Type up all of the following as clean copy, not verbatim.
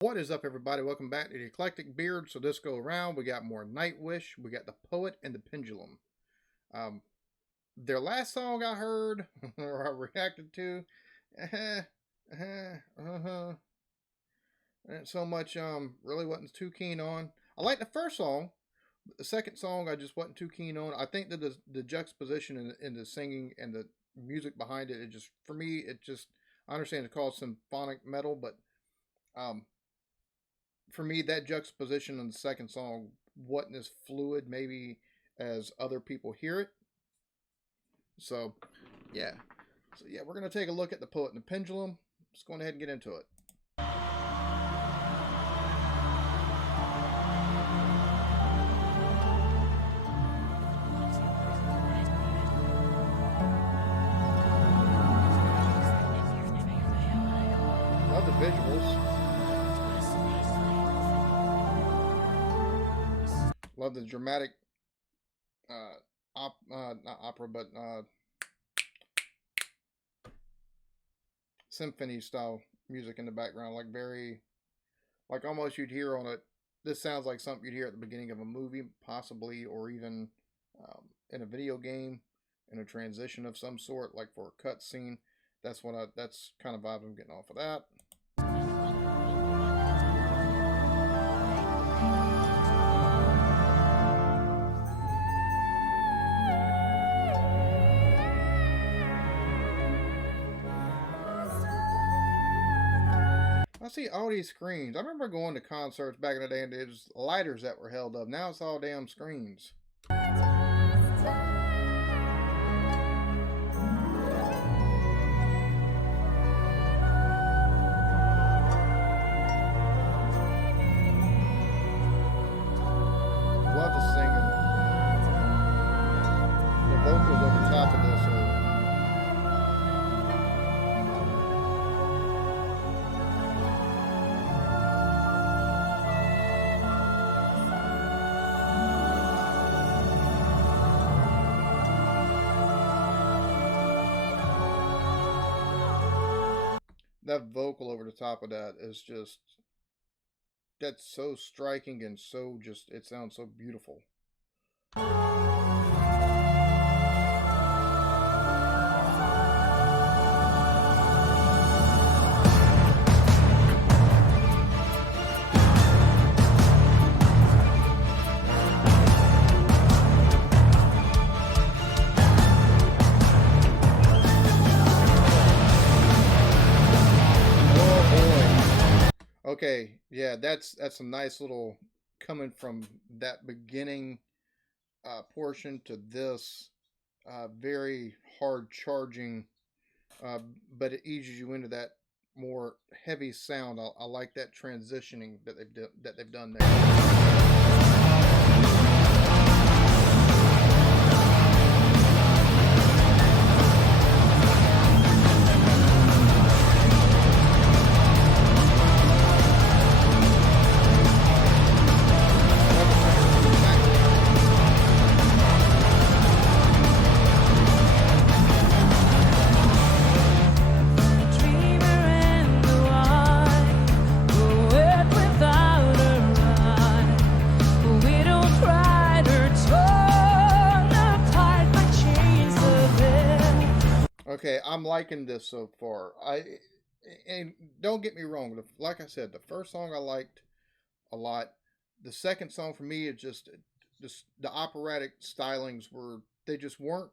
What is up, everybody? Welcome back to the Eclectic Beard. So this go around, we got more Nightwish, we got the Poet and the Pendulum. Um, their last song I heard or I reacted to, uh, and so much really wasn't too keen on. I liked the first song, but the second song I just wasn't too keen on. I think that the juxtaposition in the singing and the music behind it, it just for me it just I understand it's called symphonic metal, but um for me, that juxtaposition in the second song wasn't as fluid, maybe as other people hear it. So, yeah. So, yeah, we're going to take a look at the Poet and the Pendulum. Let's go ahead and get into it. Love the visuals. Love the dramatic, not opera, but symphony style music in the background. Like like almost you'd hear on it. This sounds like something you'd hear at the beginning of a movie, possibly, or even in a video game, in a transition of some sort, like for a cut scene. That's kind of vibe I'm getting off of that. I see all these screens. I remember going to concerts back in the day and there was lighters that were held up. Now it's all damn screens. Love the singing. The vocals over top of this are that vocal over the top of that is just that's so striking and so just it sounds so beautiful. Okay, yeah, that's a nice little coming from that beginning portion to this very hard charging, uh, but it eases you into that more heavy sound. I like that transitioning that they've done there. Okay, I'm liking this so far. And don't get me wrong. Like I said, the first song I liked a lot. The second song for me is just the operatic stylings they just weren't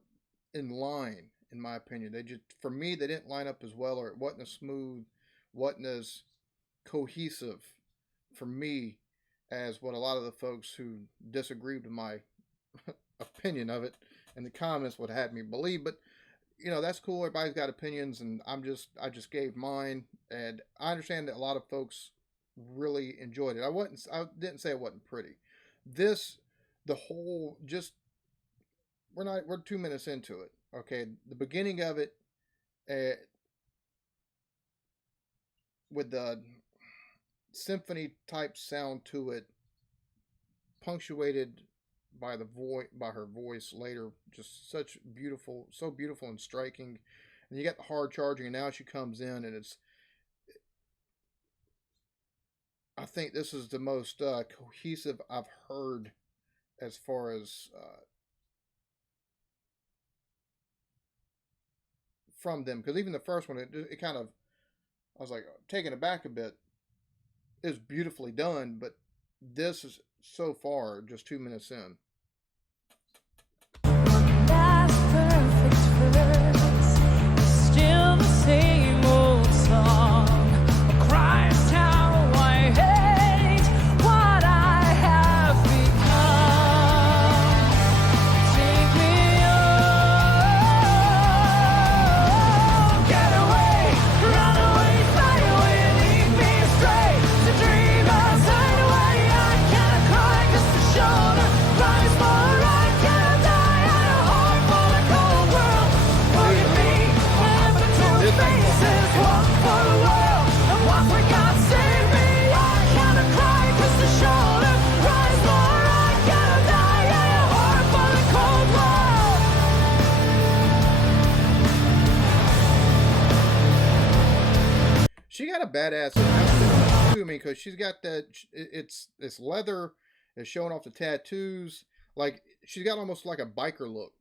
in line in my opinion. They just for me they didn't line up as well, or it wasn't as smooth, wasn't as cohesive for me as what a lot of the folks who disagreed with my opinion of it in the comments would have me believe. But that's cool. Everybody's got opinions, and I just gave mine, and I understand that a lot of folks really enjoyed it. I didn't say it wasn't pretty. This the whole just we're 2 minutes into it. Okay, the beginning of it uh, with the symphony type sound to it, punctuated by by her voice later, just such beautiful, so beautiful and striking. And you got the hard charging, and now she comes in, and think this is the most cohesive I've heard as far as from them. Because even the first one, it kind of, I was like taken aback a bit. It's beautifully done, but this is so far just 2 minutes in. Last perfect verse, still the same old song. Christ, how I hate what I have become. Take me on, get away, run away, fly away, lead me astray. To dream outside away, I cannot cry 'cause the shoulder cries more. I cannot die, I a heart for the cold world. Forgive me, I have been two faces, one for the world, and one for God save me. I cannot cry 'cause the shoulder cries more. I cannot die, I a heart for the cold world. She got a badass outfit to me because she's got that. It's leather. It's showing off the tattoos. Like she's got almost like a biker look.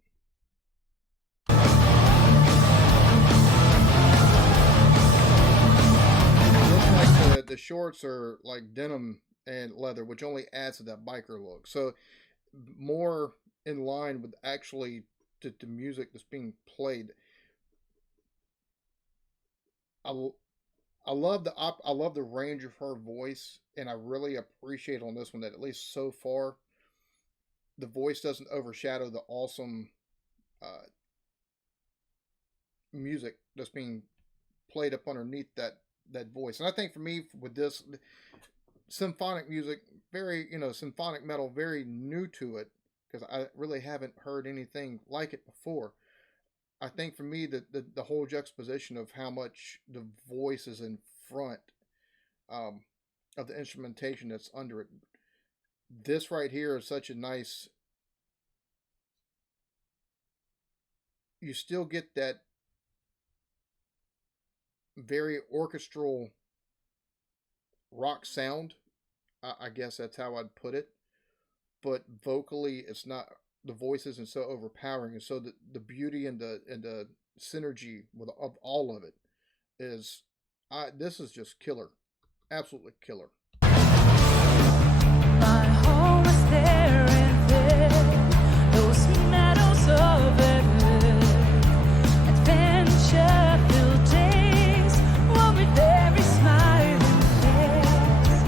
It looks like the shorts are like denim and leather, which only adds to that biker look. So more in line with actually the music that's being played. I, I love I love the range of her voice, and I really appreciate on this one that at least so far, the voice doesn't overshadow the awesome music that's being played up underneath that voice. And I think for me with this symphonic music, very symphonic metal, very new to it because I really haven't heard anything like it before. I think for me the whole juxtaposition of how much the voice is in front of the instrumentation that's under it. This right here is such a nice. You still get that very orchestral rock sound. I guess that's how I'd put it. But vocally, it's not. The voice isn't so overpowering, and so the beauty and the synergy of all of it is. This is just killer, absolutely killer. My home is there and there, those meadows of adventure-filled days will be very smiling face.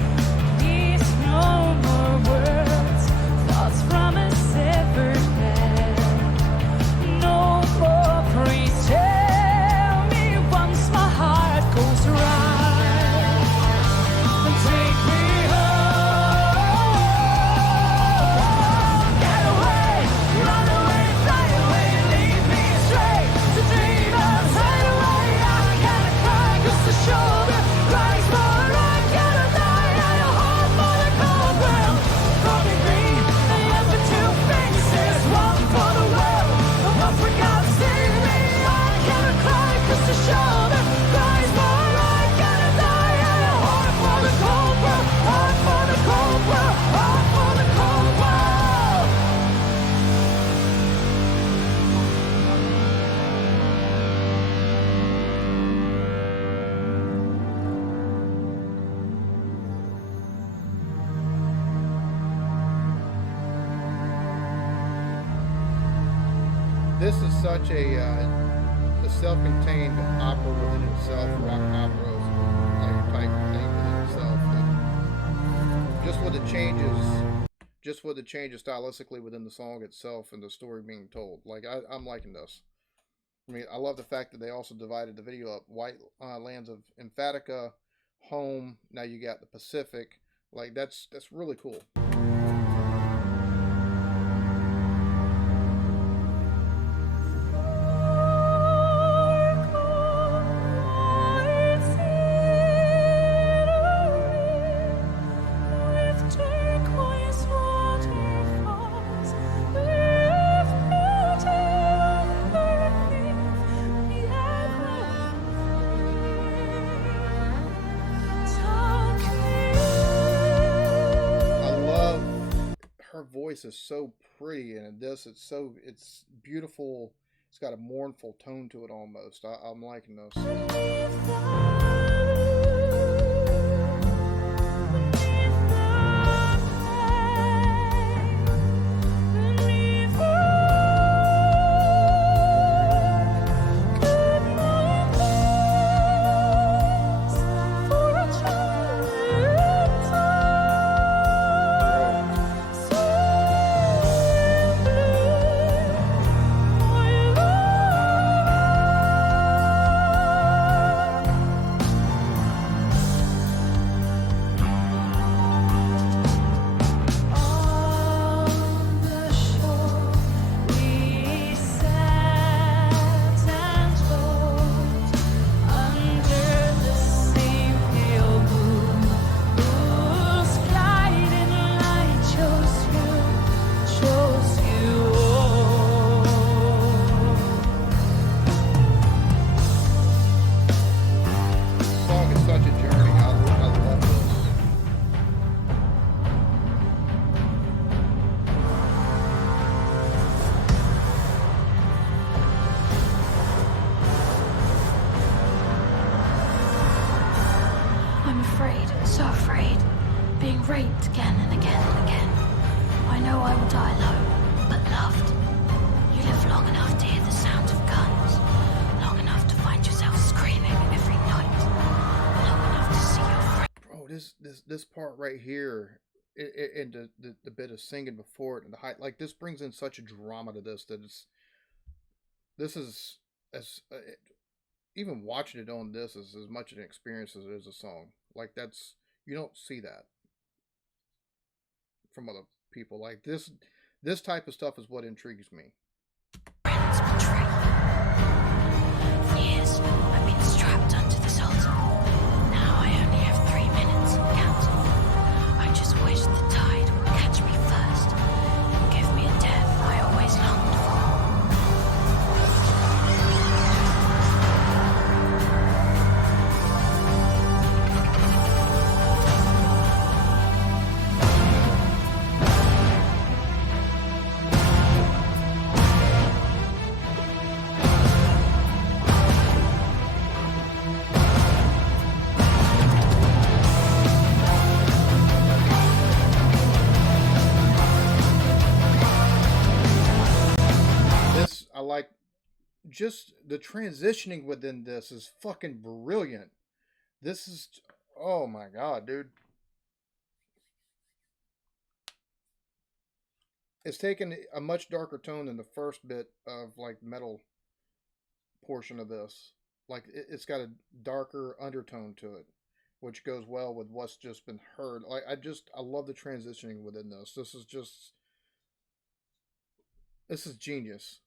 Needs no more words, thoughts from a severed head. No more praise, tell me once my heart goes right. Take me home, get away, run away, fly away, lead me astray. To dream outside away, I gotta cry 'cause the shoulder cries more. I gotta die, I a heart for the cold world. Broken green, the other two faces, one for the world, and one for God save me. I gotta cry 'cause the shoulder cries more. I gotta die, I a heart for the cold world, heart for the cold world, heart for the cold world. This is such a self-contained opera within itself, rock operas like type thing within itself. That just with the changes stylistically within the song itself and the story being told. Like I'm liking this. I mean, I love the fact that they also divided the video up: White Lands of Emphatica, Home. Now you got the Pacific. Like that's really cool. Talk me her voice is so pretty, and it's beautiful. It's got a mournful tone to it almost. I'm liking this. Raped again and again and again. I know I will die alone, but loved. You live long enough to hear the sound of guns, long enough to find yourself screaming every night, long enough to see your friend. Bro, this part right here, and the bit of singing before it, and the high, like, this brings in such a drama to this that this is as even watching it on this is as much an experience as it is a song. Like, that's, you don't see that from other people. Like, this type of stuff is what intrigues me. Friends betray you. For years, I've been strapped onto this altar. Now I only have 3 minutes and counting. I just wish the tide would catch me first and give me a death I always longed for. Like, just the transitioning within this is fucking brilliant. This is, oh my god, dude. It's taken a much darker tone than the first bit of, like, metal portion of this. Like, it's got a darker undertone to it, which goes well with what's just been heard. Like, I love the transitioning within this. This is genius.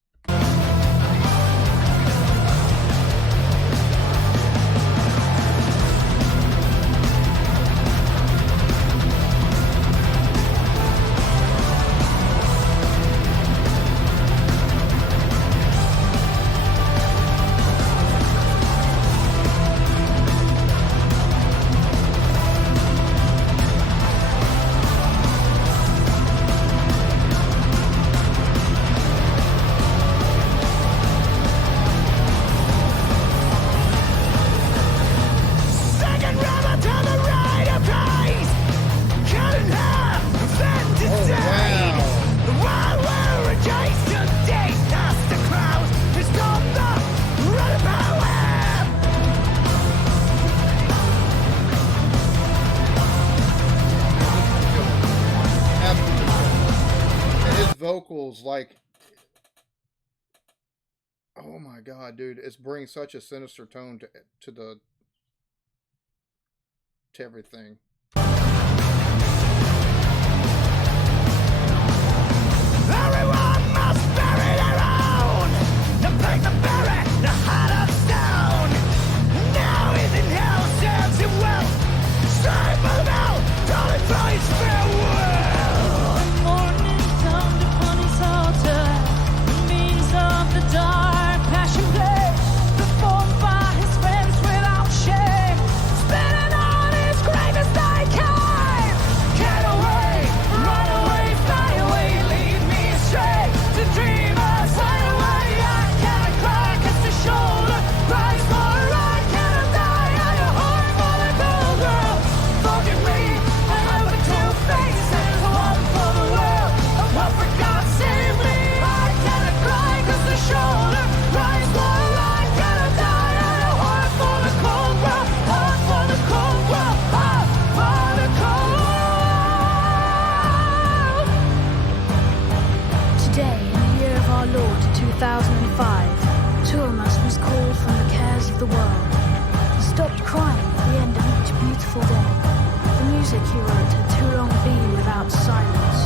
Vocals, like, oh my god, dude, it's bringing such a sinister tone to everything. Everyone must bury their own. No break the barrack, no heart of stone. Now he's in hell, serves him well. Strive for the bell, don't advise farewell. Morning dawned upon his altar. The means of the dark passion blaze, performed by his friends without shame. Spinning on his grave is the he wrote, had too long been without silence.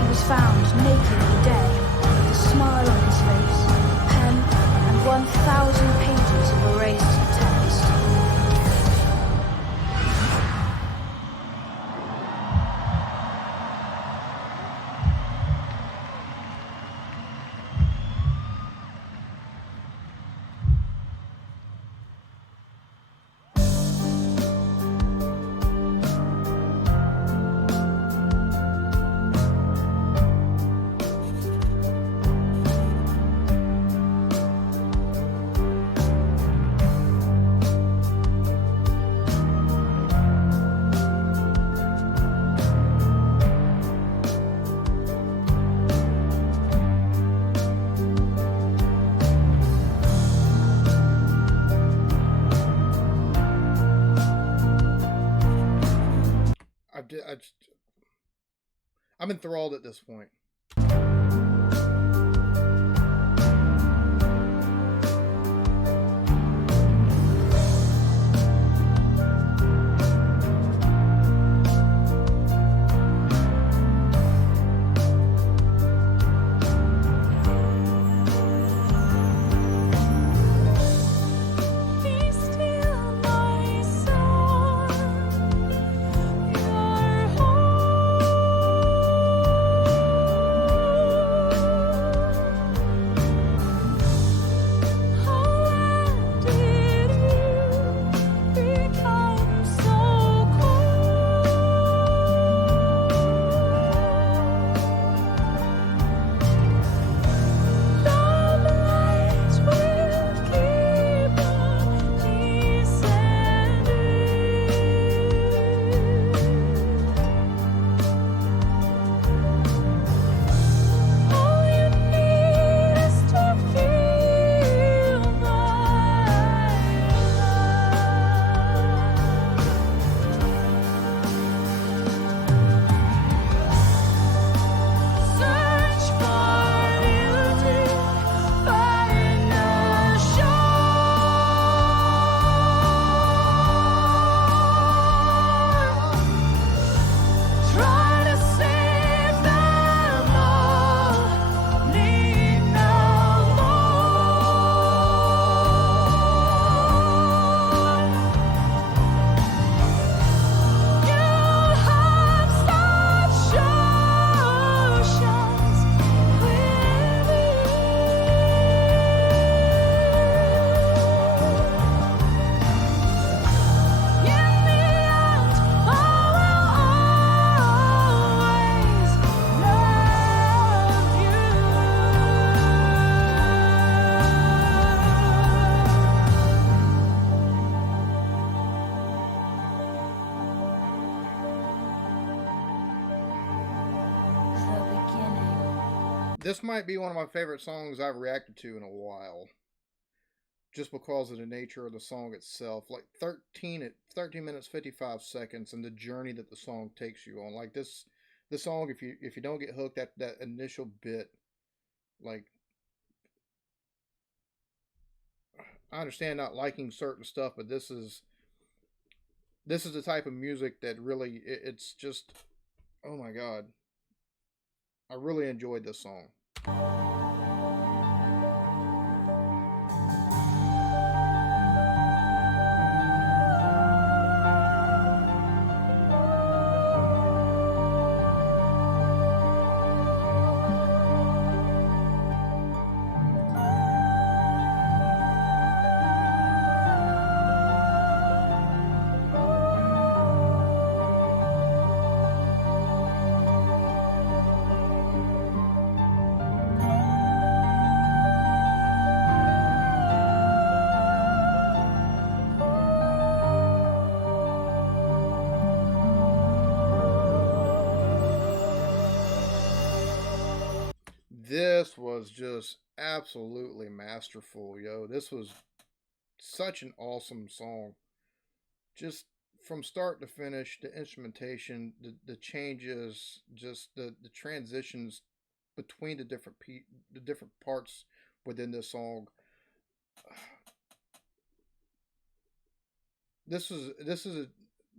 He was found naked and dead, with a smile on his face, a pen, and 1,000 pages of erased text. I'm enthralled at this point. This might be one of my favorite songs I've reacted to in a while. Just because of the nature of the song itself. Like 13 minutes 55 seconds and the journey that the song takes you on. Like this song, if you don't get hooked at that initial bit, like I understand not liking certain stuff, but this is the type of music that really it's just, oh my god. I really enjoyed this song. This was just absolutely masterful, yo. This was such an awesome song. Just from start to finish, the instrumentation, the changes, just the transitions between the different parts within this song.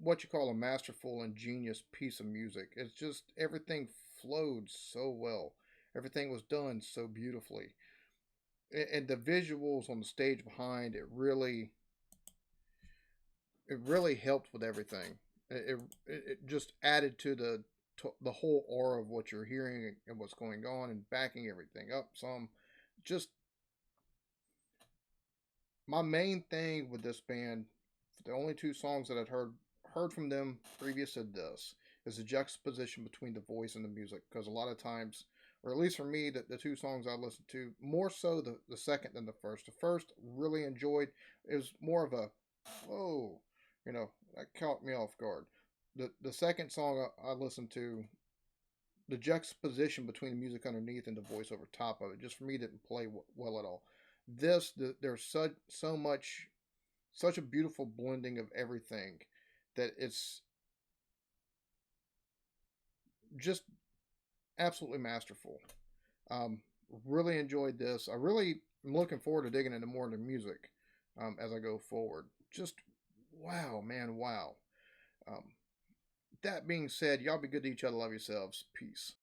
what you call a masterful, ingenious piece of music. It's just everything flowed so well. Everything was done so beautifully, and the visuals on the stage behind it really helped with everything. It just added to the whole aura of what you're hearing and what's going on, and backing everything up some. Just my main thing with this band, the only two songs that I'd heard from them previous to this, is the juxtaposition between the voice and the music. Because a lot of times, or at least for me, the two songs I listened to, more so the second than the first. The first really enjoyed. It was more of a, whoa, that caught me off guard. The second song I listened to, the juxtaposition between the music underneath and the voice over top of it, just for me didn't play well at all. There's such a beautiful blending of everything that it's just absolutely masterful. Um, really enjoyed this. I really am looking forward to digging into more of the music as I go forward. Just wow, man, wow. Um, that being said, y'all be good to each other. Love yourselves. Peace.